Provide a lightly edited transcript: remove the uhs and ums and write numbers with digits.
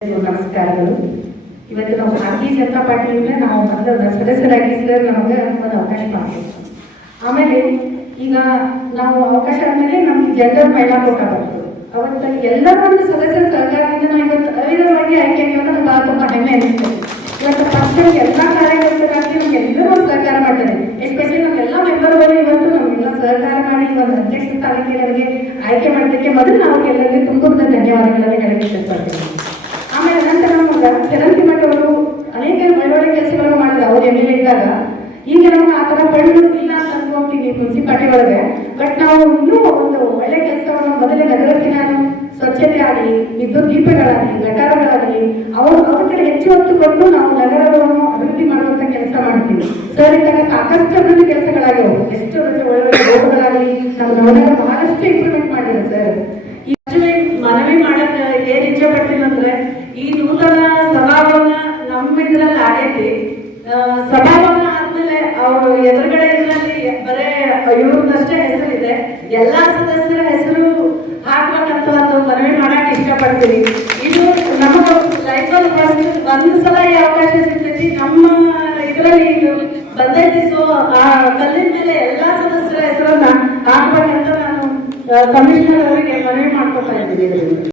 ನಮಸ್ಕಾರಗಳು. ಇವತ್ತು ನಾವು ಭಾರತೀಯ ಜನತಾ ಪಾರ್ಟಿಯಿಂದ ನಾವು ಸದಸ್ಯರಾಗಿ ಸರ್ ನಮಗೆ ಒಂದು ಅವಕಾಶ ಮಾಡಬೇಕು. ಆಮೇಲೆ ಈಗ ನಾವು ಅವಕಾಶ ಆದಮೇಲೆ ನಮ್ಗೆ ಜೆಂಡರ್ ಮಹಿಳಾ ಕೋಟ ಬರ್ತದೆ. ಅವತ್ತು ಎಲ್ಲರ ಒಂದು ಸದಸ್ಯರ ಸಹಕಾರದಿಂದ ನಾವು ಇವತ್ತು ಅವಿರವಾಗಿ ಆಯ್ಕೆ ಆಗಿರೋದು ಭಾಳ ತುಂಬ ಹೆಮ್ಮೆ ಅನಿಸ್ತದೆ. ಇವತ್ತು ಪಕ್ಷದ ಎಲ್ಲ ಕಾರ್ಯಕರ್ತರಾಗಿ ನಮ್ಗೆ ಎಲ್ಲರೂ ಸಹಕಾರ ಮಾಡ್ತಾರೆ. ಎಸ್ಪೆಷಲಿ ನಮ್ಮೆಲ್ಲ ಮೆಂಬರ್ಗಳು ಇವತ್ತು ನಮಗೆಲ್ಲ ಸಹಕಾರ ಮಾಡಿ ಒಂದು ಅಧ್ಯಕ್ಷ ಸ್ಥಾನಕ್ಕೆ ನಮಗೆ ಆಯ್ಕೆ ಮಾಡೋದಕ್ಕೆ ಮೊದಲು ನಾವು ಎಲ್ಲರಿಗೆ ತುಂಬ ಧನ್ಯವಾದಗಳನ್ನು ಹೇಳಕ್ಕೆ ಇಷ್ಟಪಡ್ತೀನಿ. ಆಮೇಲೆ ನಂತರ ನಮ್ಗೆ ಚರಂತಿ ಮಠವರು ಅನೇಕ ಒಳ್ಳೊಳ್ಳೆ ಕೆಲಸಗಳನ್ನು ಮಾಡಿದ್ರು ಅವ್ರು ಎಮ್.ಎಲ್.ಎ ಇದ್ದಾಗ. ಈಗ ನಮ್ಗೆ ಆ ಥರ ಫಂಡ್ ಇಲ್ಲ ಅಂತ ಅನ್ಕೊಂತೀವಿ ಮುನ್ಸಿಪಾಲಿಟಿ ಒಳಗೆ. ಬಟ್ ನಾವು ಇನ್ನೂ ಒಂದು ಒಳ್ಳೆ ಕೆಲಸವನ್ನು ಮೊದಲೇ ನಗರಕ್ಕೆ ನಾನು ಸ್ವಚ್ಛತೆ ಆಗಲಿ, ವಿದ್ಯುತ್ ದೀಪಗಳಾಗಲಿ, ಗಟಾರಗಳಾಗಲಿ ಅವ್ರ ಕಡೆ ಹೆಚ್ಚು ಒತ್ತು ಕೊಟ್ಟು ನಾವು ನಗರವನ್ನು ಅಭಿವೃದ್ಧಿ ಮಾಡುವಂತ ಕೆಲಸ ಮಾಡ್ತೀವಿ. ಸರ್ ಇದ್ದಾಗ ಸಾಕಷ್ಟು ಅಭಿವೃದ್ಧಿ ಕೆಲಸಗಳಾಗ್ಯವು. ಎಷ್ಟು ಒಳ್ಳೊಳ್ಳೆ ರೋಡ್ಗಳಾಗಲಿ ನಮ್ಮ ನಗರ ಬಹಳಷ್ಟು ಇಂಪ್ರೂವ್ಮೆಂಟ್ ಮಾಡಿದ್ರು ಸರ್. ಮನವಿ ಮಾಡಕ್ ಏನ್ ಇಚ್ಛೆ ಪಡ್ತೀನಿ ಅಂದ್ರೆ, ಈ ನೂತನ ಸಭಾಭವನ ನಮ್ಮ ಇದ್ರಲ್ಲಿ ಆಗೈತಿ. ಸಭಾಭವನ ಆದ್ಮೇಲೆ ಅವರು ಎದುರುಗಡೆ ಇದರಲ್ಲಿ ಬರೇ ಇವ್ರದಷ್ಟೇ ಹೆಸರಿದೆ. ಎಲ್ಲಾ ಸದಸ್ಯರ ಹೆಸರು ಹಾಕ್ಬೇಕಂತ ಒಂದು ಮನವಿ ಮಾಡಕ್ ಇಷ್ಟಪಡ್ತೀನಿ. ಇದು ನಮ್ಮ ಲೈಫಲ್ಲಿ ಒಂದ್ ಸಲ ಈ ಅವಕಾಶ ಸಿಗ್ತೈತಿ. ನಮ್ಮ ಇದರಲ್ಲಿ ಬಂದೈತಿ. ಸೊ ಆ ಕಲ್ಲಿನ ಮೇಲೆ ಎಲ್ಲಾ ಸದಸ್ಯರ ಹೆಸರನ್ನ ಹಾಕ್ಬೇಕಂತ ನಾನು ಕಮಿಷನರ್ ಅವರಿಗೆ ಮನವಿ ಮಾಡ್ಕೊತಾ ಇದ್ದೀನಿ.